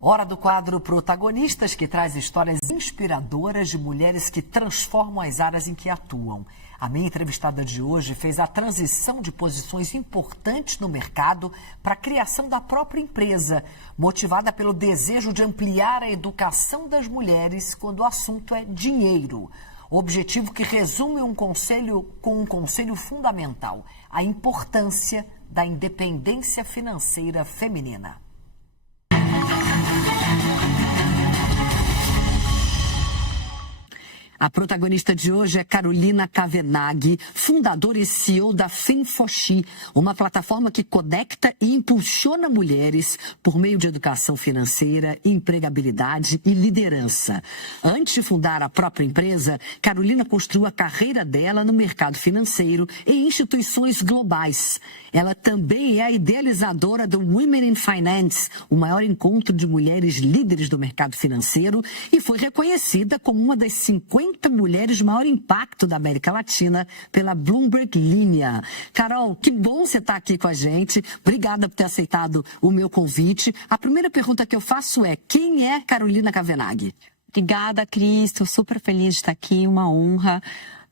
Hora do quadro Protagonistas, que traz histórias inspiradoras de mulheres que transformam as áreas em que atuam. A minha entrevistada de hoje fez a transição de posições importantes no mercado para a criação da própria empresa, motivada pelo desejo de ampliar a educação das mulheres quando o assunto é dinheiro. Objetivo que resume um conselho fundamental: a importância da independência financeira feminina. A protagonista de hoje é Carolina Cavenaghi, fundadora e CEO da Fin4She, uma plataforma que conecta e impulsiona mulheres por meio de educação financeira, empregabilidade e liderança. Antes de fundar a própria empresa, Carolina construiu a carreira dela no mercado financeiro e em instituições globais. Ela também é a idealizadora do Women in Finance, o maior encontro de mulheres líderes do mercado financeiro, e foi reconhecida como uma das 50 mulheres de maior impacto da América Latina pela Bloomberg Linha. Carol, que bom você estar aqui com a gente. Obrigada por ter aceitado o meu convite. A primeira pergunta que eu faço é: quem é Carolina Cavenaghi? Obrigada, Cris. Estou super feliz de estar aqui, uma honra.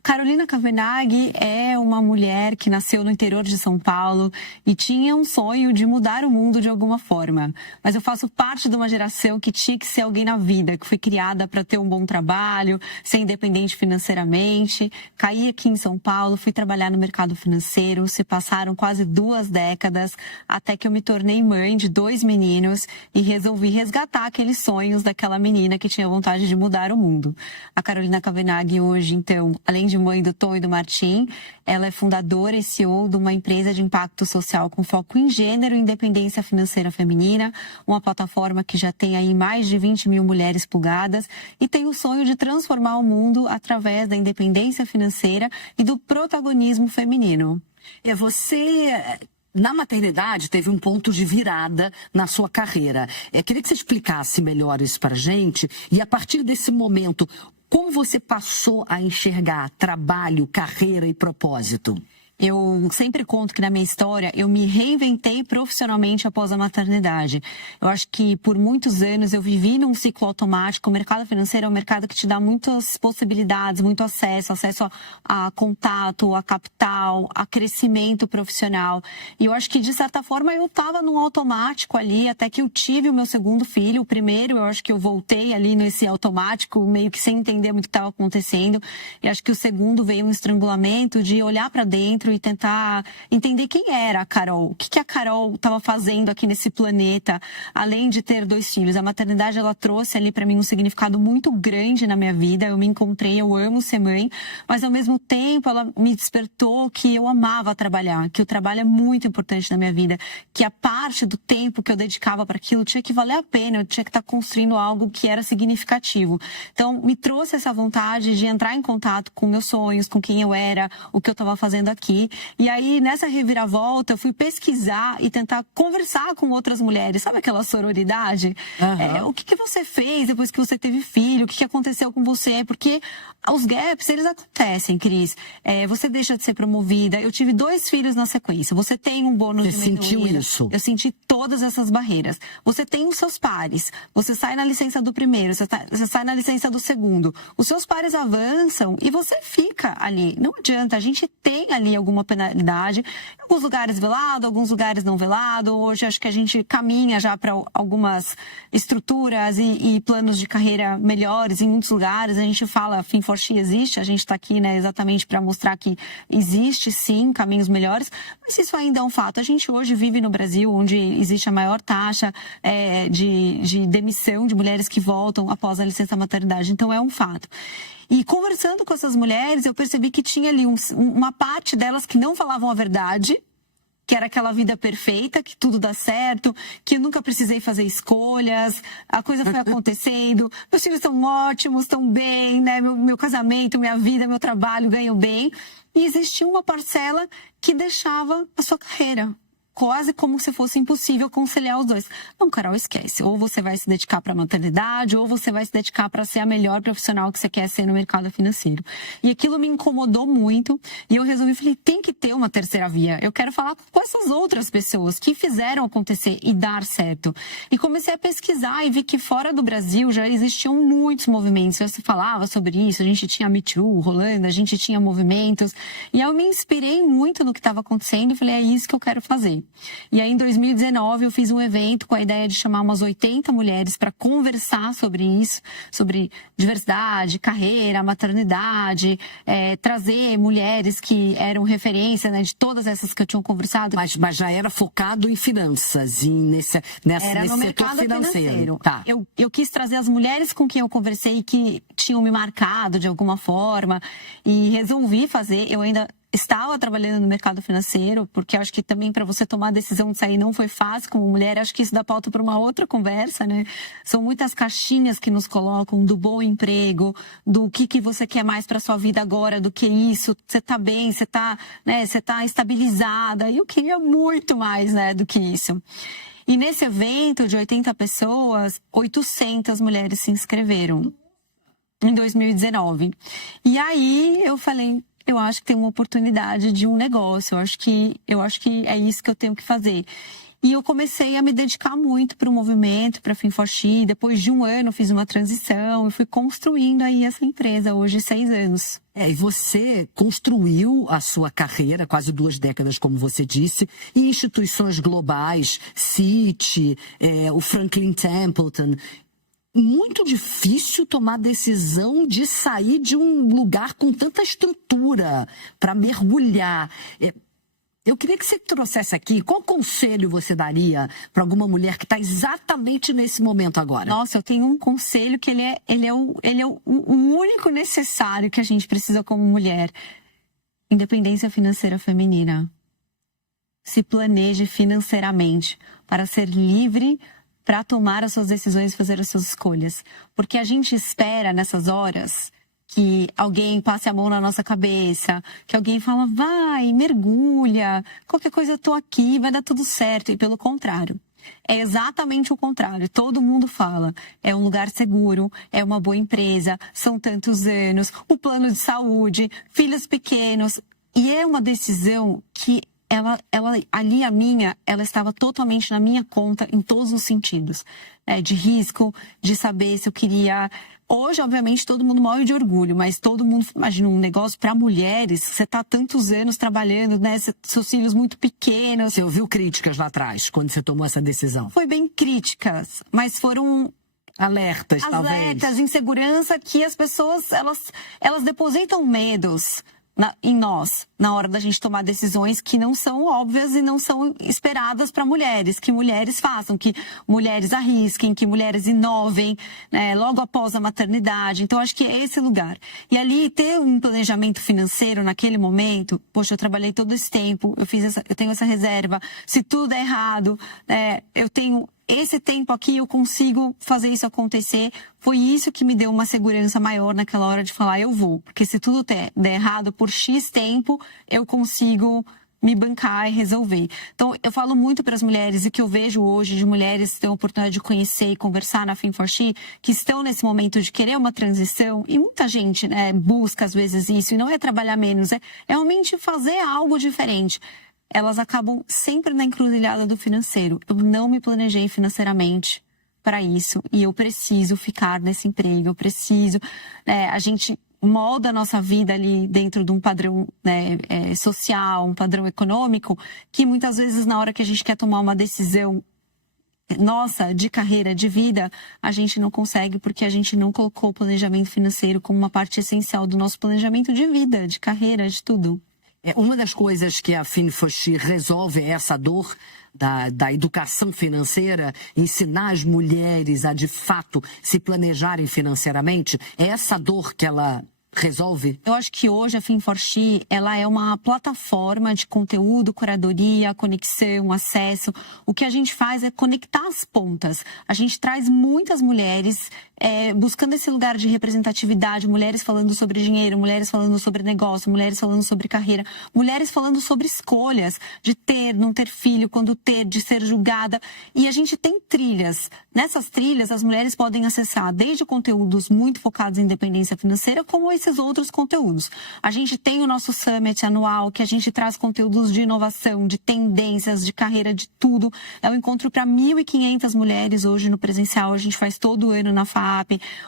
Carolina Cavenaghi é uma mulher que nasceu no interior de São Paulo e tinha um sonho de mudar o mundo de alguma forma. Mas eu faço parte de uma geração que tinha que ser alguém na vida, que foi criada para ter um bom trabalho, ser independente financeiramente. Caí aqui em São Paulo, fui trabalhar no mercado financeiro, se passaram quase 2 décadas até que eu me tornei mãe de 2 meninos e resolvi resgatar aqueles sonhos daquela menina que tinha vontade de mudar o mundo. A Carolina Cavenaghi hoje, então, além de mãe do Tom e do Martim, ela é fundadora e CEO de uma empresa de impacto social com foco em gênero e independência financeira feminina, uma plataforma que já tem aí mais de 20 mil mulheres plugadas e tem o sonho de transformar o mundo através da independência financeira e do protagonismo feminino. Você, na maternidade, teve um ponto de virada na sua carreira. Queria que você explicasse melhor isso para a gente e, a partir desse momento, como você passou a enxergar trabalho, carreira e propósito? Eu sempre conto que na minha história eu me reinventei profissionalmente após a maternidade. Eu acho que por muitos anos eu vivi num ciclo automático. O mercado financeiro é um mercado que te dá muitas possibilidades, muito acesso a contato, a capital, a crescimento profissional. E eu acho que de certa forma eu estava num automático ali até que eu tive o meu segundo filho. O primeiro eu acho que eu voltei ali nesse automático meio que sem entender muito o que estava acontecendo. E acho que o segundo veio um estrangulamento de olhar para dentro e tentar entender quem era a Carol, o que a Carol estava fazendo aqui nesse planeta, além de ter 2 filhos. A maternidade, ela trouxe ali para mim um significado muito grande na minha vida. Eu me encontrei, eu amo ser mãe, mas ao mesmo tempo ela me despertou que eu amava trabalhar, que o trabalho é muito importante na minha vida, que a parte do tempo que eu dedicava para aquilo tinha que valer a pena, eu tinha que estar construindo algo que era significativo. Então, me trouxe essa vontade de entrar em contato com meus sonhos, com quem eu era, o que eu estava fazendo aqui. E aí, nessa reviravolta, eu fui pesquisar e tentar conversar com outras mulheres. Sabe aquela sororidade? Uhum. O que você fez depois que você teve filho? O que aconteceu com você? Porque os gaps, eles acontecem, Cris. Você deixa de ser promovida. Eu tive 2 filhos na sequência. Você tem um bônus de mentoria. Você sentiu isso? Eu senti todas essas barreiras. Você tem os seus pares. Você sai na licença do primeiro, você sai na licença do segundo. Os seus pares avançam e você fica ali. Não adianta, a gente tem ali alguma penalidade. Em alguns lugares velado, alguns lugares não velado. Hoje acho que a gente caminha já para algumas estruturas e planos de carreira melhores em muitos lugares. A gente fala, Fin4She existe, a gente está aqui, né, exatamente para mostrar que existe sim caminhos melhores, mas isso ainda é um fato. A gente hoje vive no Brasil, onde existe a maior taxa de demissão de mulheres que voltam após a licença maternidade, então é um fato. E conversando com essas mulheres, eu percebi que tinha ali uma parte delas que não falavam a verdade, que era aquela vida perfeita, que tudo dá certo, que eu nunca precisei fazer escolhas, a coisa foi acontecendo, meus filhos estão ótimos, estão bem, né? Meu casamento, minha vida, meu trabalho ganham bem. E existia uma parcela que deixava a sua carreira quase como se fosse impossível conciliar os dois. Não, Carol, esquece. Ou você vai se dedicar para a maternidade, ou você vai se dedicar para ser a melhor profissional que você quer ser no mercado financeiro. E aquilo me incomodou muito, e eu resolvi, falei, tem que ter uma terceira via. Eu quero falar com essas outras pessoas que fizeram acontecer e dar certo. E comecei a pesquisar e vi que fora do Brasil já existiam muitos movimentos. Já se falava sobre isso, a gente tinha Me Too rolando, a gente tinha movimentos. E eu me inspirei muito no que estava acontecendo e falei, é isso que eu quero fazer. E aí, em 2019, eu fiz um evento com a ideia de chamar umas 80 mulheres para conversar sobre isso, sobre diversidade, carreira, maternidade, trazer mulheres que eram referência, né, de todas essas que eu tinha conversado. Mas já era focado em finanças, nesse setor financeiro. Tá. Eu quis trazer as mulheres com quem eu conversei que tinham me marcado de alguma forma e resolvi fazer. Eu ainda estava trabalhando no mercado financeiro, porque acho que também para você tomar a decisão de sair não foi fácil como mulher. Acho que isso dá pauta para uma outra conversa, né? São muitas caixinhas que nos colocam do bom emprego, do que você quer mais para sua vida agora do que isso. Você tá bem, você tá estabilizada. E eu queria muito mais, né, do que isso. E nesse evento de 80 pessoas, 800 mulheres se inscreveram em 2019. E aí eu falei, eu acho que tem uma oportunidade de um negócio, eu acho que é isso que eu tenho que fazer. E eu comecei a me dedicar muito para o movimento, para a FinForShe. Depois de um ano, fiz uma transição e fui construindo aí essa empresa, hoje 6 anos. E você construiu a sua carreira, quase 2 décadas, como você disse, em instituições globais, Citi, o Franklin Templeton. Muito difícil tomar a decisão de sair de um lugar com tanta estrutura para mergulhar. Eu queria que você trouxesse aqui, qual conselho você daria para alguma mulher que está exatamente nesse momento agora? Nossa, eu tenho um conselho que ele é o único necessário que a gente precisa como mulher. Independência financeira feminina. Se planeje financeiramente para ser livre, para tomar as suas decisões e fazer as suas escolhas. Porque a gente espera nessas horas que alguém passe a mão na nossa cabeça, que alguém fala, vai, mergulha, qualquer coisa eu tô aqui, vai dar tudo certo. E pelo contrário, é exatamente o contrário. Todo mundo fala, é um lugar seguro, é uma boa empresa, são tantos anos, o plano de saúde, filhos pequenos. E é uma decisão que ela ali a minha, ela estava totalmente na minha conta em todos os sentidos, de risco, de saber se eu queria. Hoje, obviamente, todo mundo morre de orgulho, mas todo mundo, imagina, um negócio para mulheres, você está tantos anos trabalhando, né, seus filhos muito pequenos. Você ouviu críticas lá atrás, quando você tomou essa decisão? Foi bem críticas, mas foram alertas, talvez. Alertas, insegurança que as pessoas, elas depositam medos em nós, na hora da gente tomar decisões que não são óbvias e não são esperadas para mulheres, que mulheres façam, que mulheres arrisquem, que mulheres inovem, né, logo após a maternidade. Então, acho que é esse lugar. E ali, ter um planejamento financeiro naquele momento, poxa, eu trabalhei todo esse tempo, eu tenho essa reserva, se tudo é errado, eu tenho esse tempo aqui, eu consigo fazer isso acontecer. Foi isso que me deu uma segurança maior naquela hora de falar, eu vou. Porque se tudo der errado por X tempo, eu consigo me bancar e resolver. Então, eu falo muito para as mulheres, e que eu vejo hoje de mulheres que têm a oportunidade de conhecer e conversar na FinForShe, que estão nesse momento de querer uma transição, e muita gente, né, busca às vezes isso, e não é trabalhar menos, é realmente fazer algo diferente. Elas acabam sempre na encruzilhada do financeiro. Eu não me planejei financeiramente para isso e eu preciso ficar nesse emprego, eu preciso. A gente molda a nossa vida ali dentro de um padrão, né, social, um padrão econômico, que muitas vezes na hora que a gente quer tomar uma decisão nossa, de carreira, de vida, a gente não consegue porque a gente não colocou o planejamento financeiro como uma parte essencial do nosso planejamento de vida, de carreira, de tudo. Uma das coisas que a FinForShe resolve é essa dor da educação financeira, ensinar as mulheres a, de fato, se planejarem financeiramente. É essa dor que ela resolve? Eu acho que hoje a Fin4She, ela é uma plataforma de conteúdo, curadoria, conexão, acesso. O que a gente faz é conectar as pontas. A gente traz muitas mulheres buscando esse lugar de representatividade, mulheres falando sobre dinheiro, mulheres falando sobre negócio, mulheres falando sobre carreira, mulheres falando sobre escolhas, de ter, não ter filho, quando ter, de ser julgada. E a gente tem trilhas. Nessas trilhas, as mulheres podem acessar desde conteúdos muito focados em independência financeira, como esses outros conteúdos. A gente tem o nosso Summit anual, que a gente traz conteúdos de inovação, de tendências, de carreira, de tudo. É um encontro para 1.500 mulheres hoje no presencial. A gente faz todo ano na FAP,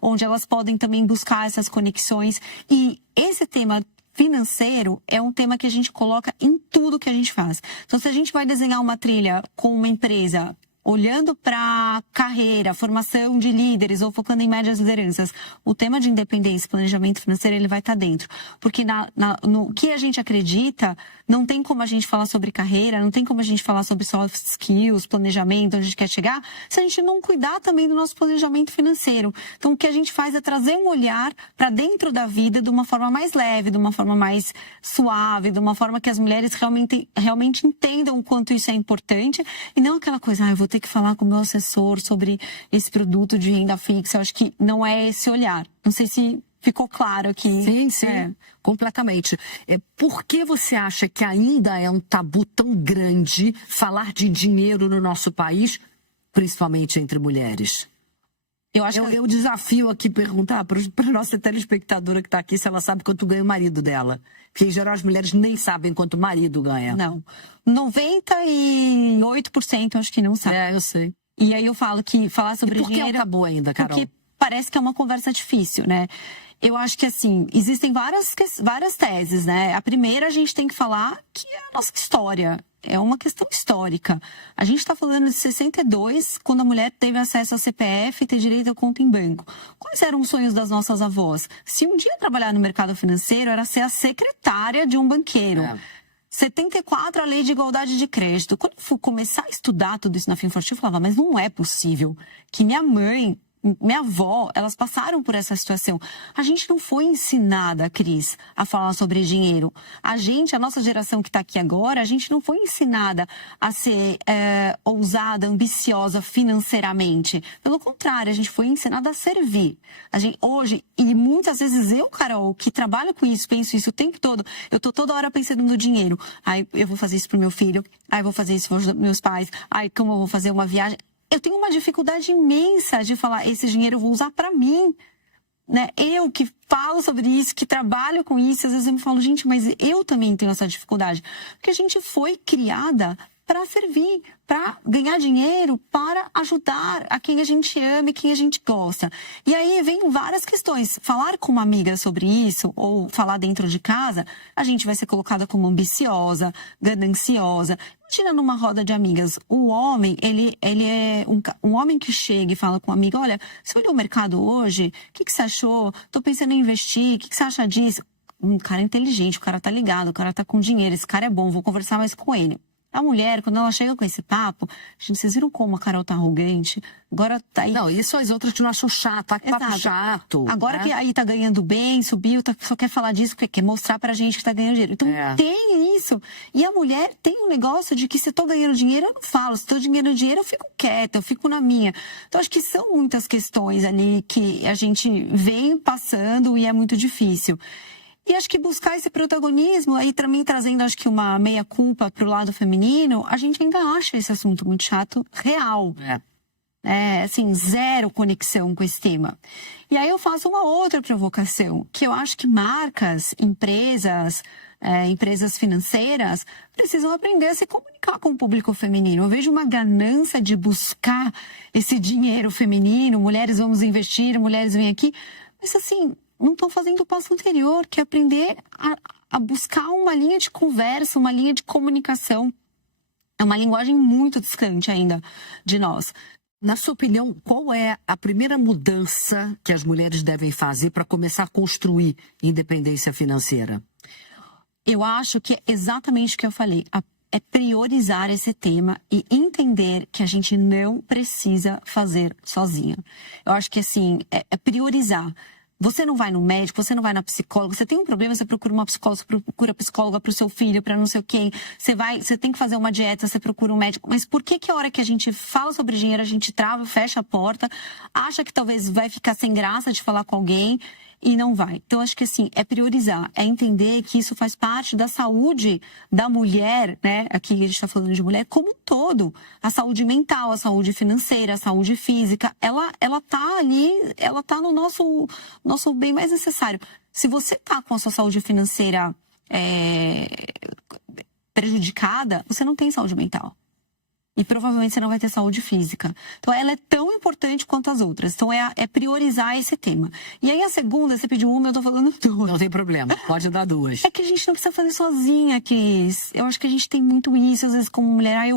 onde elas podem também buscar essas conexões. E esse tema financeiro é um tema que a gente coloca em tudo que a gente faz. Então, se a gente vai desenhar uma trilha com uma empresa olhando para carreira, formação de líderes ou focando em médias lideranças, o tema de independência e planejamento financeiro, ele vai estar dentro. Porque no que a gente acredita, não tem como a gente falar sobre carreira, não tem como a gente falar sobre soft skills, planejamento, onde a gente quer chegar, se a gente não cuidar também do nosso planejamento financeiro. Então, o que a gente faz é trazer um olhar para dentro da vida de uma forma mais leve, de uma forma mais suave, de uma forma que as mulheres realmente entendam o quanto isso é importante e não aquela coisa, eu vou ter que falar com o meu assessor sobre esse produto de renda fixa. Eu acho que não é esse olhar. Não sei se ficou claro aqui. Sim, completamente. Por que você acha que ainda é um tabu tão grande falar de dinheiro no nosso país, principalmente entre mulheres? Eu desafio aqui perguntar para a nossa telespectadora que está aqui se ela sabe quanto ganha o marido dela. Porque, em geral, as mulheres nem sabem quanto o marido ganha. Não. 98% acho que não sabe. Eu sei. E aí eu falo que falar sobre dinheiro... Por que é um tabu ainda, Carol? Porque parece que é uma conversa difícil, né? Eu acho que, assim, existem várias teses, né? A primeira, a gente tem que falar que é a nossa história. É uma questão histórica. A gente está falando de 62, quando a mulher teve acesso ao CPF e ter direito a conta em banco. Quais eram os sonhos das nossas avós? Se um dia trabalhar no mercado financeiro, era ser a secretária de um banqueiro. 74, a lei de igualdade de crédito. Quando eu fui começar a estudar tudo isso na Fin4She, eu falava, mas não é possível que minha mãe, minha avó, elas passaram por essa situação. A gente não foi ensinada, Cris, a falar sobre dinheiro. A nossa geração que está aqui agora, a gente não foi ensinada a ser ousada, ambiciosa financeiramente. Pelo contrário, a gente foi ensinada a servir. Hoje, e muitas vezes eu, Carol, que trabalho com isso, penso isso o tempo todo, eu tô toda hora pensando no dinheiro. Eu vou fazer isso pro meu filho, eu vou fazer isso para meus pais, como eu vou fazer uma viagem. Eu tenho uma dificuldade imensa de falar, esse dinheiro eu vou usar para mim, né? Eu que falo sobre isso, que trabalho com isso, às vezes eu me falo, gente, mas eu também tenho essa dificuldade. Porque a gente foi criada para servir, para ganhar dinheiro, para ajudar a quem a gente ama e quem a gente gosta. E aí vem várias questões. Falar com uma amiga sobre isso, ou falar dentro de casa, a gente vai ser colocada como ambiciosa, gananciosa. Imagina numa roda de amigas, o homem, ele é um homem que chega e fala com uma amiga, olha, você olhou o mercado hoje? O que você achou? Tô pensando em investir, o que você acha disso? Um cara inteligente, o cara tá ligado, o cara tá com dinheiro, esse cara é bom, vou conversar mais com ele. A mulher, quando ela chega com esse papo, gente, vocês viram como a Carol tá arrogante? Agora tá aí... Não, isso as outras não acham chato, tá com papo chato. Agora que aí tá ganhando bem, subiu, só quer falar disso, quer mostrar pra gente que tá ganhando dinheiro. Então tem isso. E a mulher tem um negócio de que se eu tô ganhando dinheiro, eu não falo. Se tô ganhando dinheiro, eu fico quieta, eu fico na minha. Então acho que são muitas questões ali que a gente vem passando e é muito difícil. E acho que buscar esse protagonismo, aí também trazendo, acho que uma meia-culpa pro lado feminino, a gente ainda acha esse assunto muito chato, real. Assim, zero conexão com esse tema. E aí eu faço uma outra provocação, que eu acho que marcas, empresas financeiras precisam aprender a se comunicar com o público feminino. Eu vejo uma ganância de buscar esse dinheiro feminino, mulheres vamos investir, mulheres vêm aqui, mas assim... não estão fazendo o passo anterior, que é aprender a buscar uma linha de conversa, uma linha de comunicação. É uma linguagem muito distante ainda de nós. Na sua opinião, qual é a primeira mudança que as mulheres devem fazer para começar a construir independência financeira? Eu acho que é exatamente o que eu falei. É priorizar esse tema e entender que a gente não precisa fazer sozinha. Eu acho que, assim, é priorizar. Você não vai no médico, você não vai na psicóloga, você tem um problema, você procura uma psicóloga, você procura psicóloga para o seu filho, para não sei o quem, você tem que fazer uma dieta, você procura um médico. Mas por que a hora que a gente fala sobre dinheiro, a gente trava, fecha a porta, acha que talvez vai ficar sem graça de falar com alguém e não vai? Então, acho que assim, é priorizar, é entender que isso faz parte da saúde da mulher, né? Aqui a gente está falando de mulher como um todo. A saúde mental, a saúde financeira, a saúde física, ela tá ali, ela tá no nosso bem mais necessário. Se você tá com a sua saúde financeira prejudicada, você não tem saúde mental. E provavelmente você não vai ter saúde física. Então, ela é tão importante quanto as outras. Então, é priorizar esse tema. E aí, a segunda, você pediu uma, eu tô falando duas. Não tem problema, pode dar duas. É que a gente não precisa fazer sozinha, Cris. Eu acho que a gente tem muito isso. Às vezes, como mulher,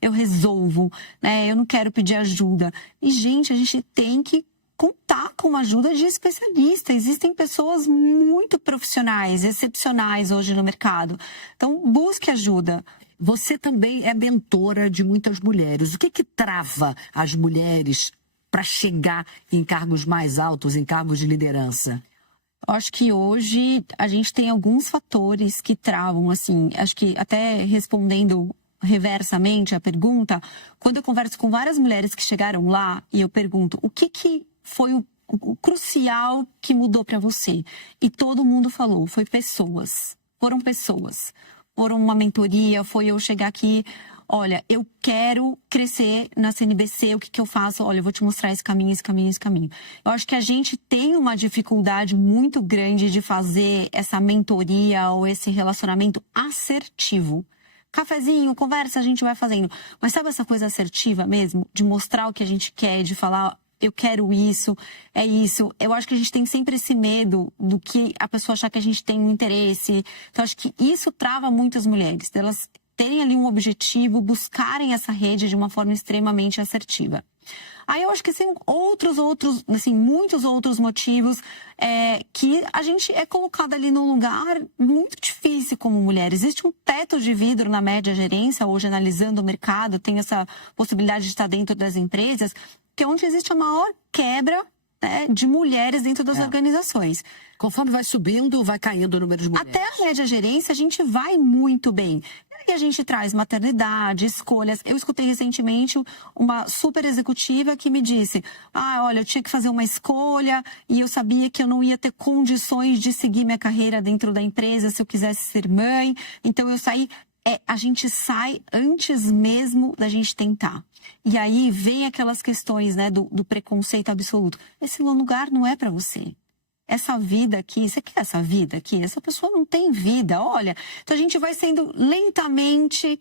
eu resolvo, né? Eu não quero pedir ajuda. E, gente, a gente tem que contar com a ajuda de especialista. Existem pessoas muito profissionais, excepcionais hoje no mercado. Então, busque ajuda. Você também é mentora de muitas mulheres. O que trava as mulheres para chegar em cargos mais altos, em cargos de liderança? Eu acho que hoje a gente tem alguns fatores que travam, assim, acho que até respondendo reversamente a pergunta, quando eu converso com várias mulheres que chegaram lá e eu pergunto o que foi o crucial que mudou para você? E todo mundo falou, foram pessoas. Por uma mentoria, foi eu chegar aqui, olha, eu quero crescer na CNBC, o que eu faço? Olha, eu vou te mostrar esse caminho, esse caminho, esse caminho. Eu acho que a gente tem uma dificuldade muito grande de fazer essa mentoria ou esse relacionamento assertivo. Cafezinho, conversa, a gente vai fazendo. Mas sabe essa coisa assertiva mesmo? De mostrar o que a gente quer, de falar, eu quero isso, é isso. Eu acho que a gente tem sempre esse medo do que a pessoa achar que a gente tem um interesse. Então, acho que isso trava muitas mulheres, delas terem ali um objetivo, buscarem essa rede de uma forma extremamente assertiva. Aí eu acho que tem muitos outros motivos que a gente é colocada ali num lugar muito difícil como mulher. Existe um teto de vidro na média gerência, hoje analisando o mercado, tem essa possibilidade de estar dentro das empresas, que é onde existe a maior quebra, né, de mulheres dentro das organizações. Conforme vai subindo, vai caindo o número de mulheres. Até a média gerência, a gente vai muito bem. E a gente traz maternidade, escolhas. Eu escutei recentemente uma super executiva que me disse, olha, eu tinha que fazer uma escolha e eu sabia que eu não ia ter condições de seguir minha carreira dentro da empresa se eu quisesse ser mãe. Então, eu saí... A gente sai antes mesmo da gente tentar. E aí vem aquelas questões, né, do preconceito absoluto. Esse lugar não é para você. Essa vida aqui, você quer essa vida aqui? Essa pessoa não tem vida, olha. Então a gente vai sendo lentamente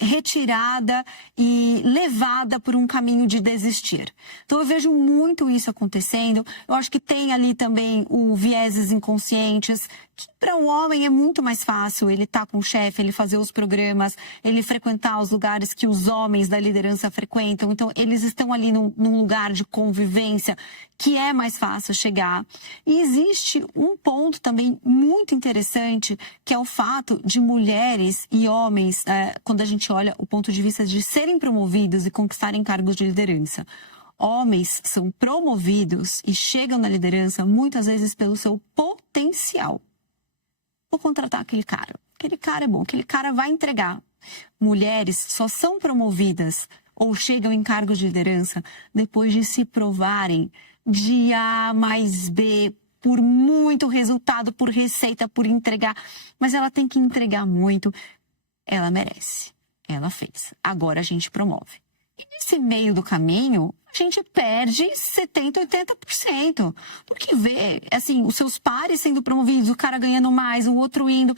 retirada e levada por um caminho de desistir. Então eu vejo muito isso acontecendo. Eu acho que tem ali também o vieses inconscientes, que para um homem é muito mais fácil ele estar com o chefe, ele fazer os programas, ele frequentar os lugares que os homens da liderança frequentam. Então eles estão ali num lugar de convivência que é mais fácil chegar. E existe um ponto também muito interessante, que é o fato de mulheres e homens, quando a gente olha o ponto de vista de serem promovidos e conquistarem cargos de liderança. Homens são promovidos e chegam na liderança muitas vezes pelo seu potencial. Vou contratar aquele cara é bom, aquele cara vai entregar. Mulheres só são promovidas ou chegam em cargos de liderança depois de se provarem de A mais B, por muito resultado, por receita, por entregar. Mas ela tem que entregar muito. Ela merece. Ela fez. Agora a gente promove. E nesse meio do caminho, a gente perde 70%, 80%. Porque vê, assim, os seus pares sendo promovidos, o cara ganhando mais, o outro indo.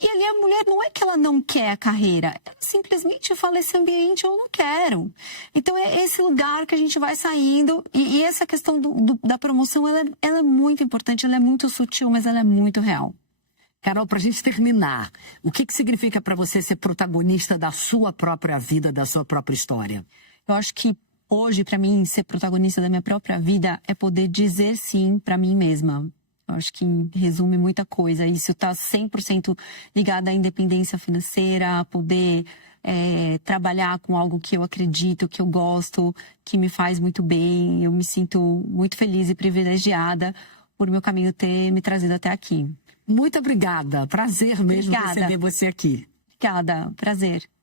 E ali a mulher não é que ela não quer a carreira, ela simplesmente fala, esse ambiente eu não quero. Então é esse lugar que a gente vai saindo, e essa questão da promoção, ela é muito importante, ela é muito sutil, mas ela é muito real. Carol, para a gente terminar, o que significa para você ser protagonista da sua própria vida, da sua própria história? Eu acho que hoje, para mim, ser protagonista da minha própria vida é poder dizer sim para mim mesma. Eu acho que resume muita coisa. Isso está 100% ligado à independência financeira, a poder trabalhar com algo que eu acredito, que eu gosto, que me faz muito bem. Eu me sinto muito feliz e privilegiada por meu caminho ter me trazido até aqui. Muito obrigada. Prazer mesmo receber você aqui. Obrigada. Prazer.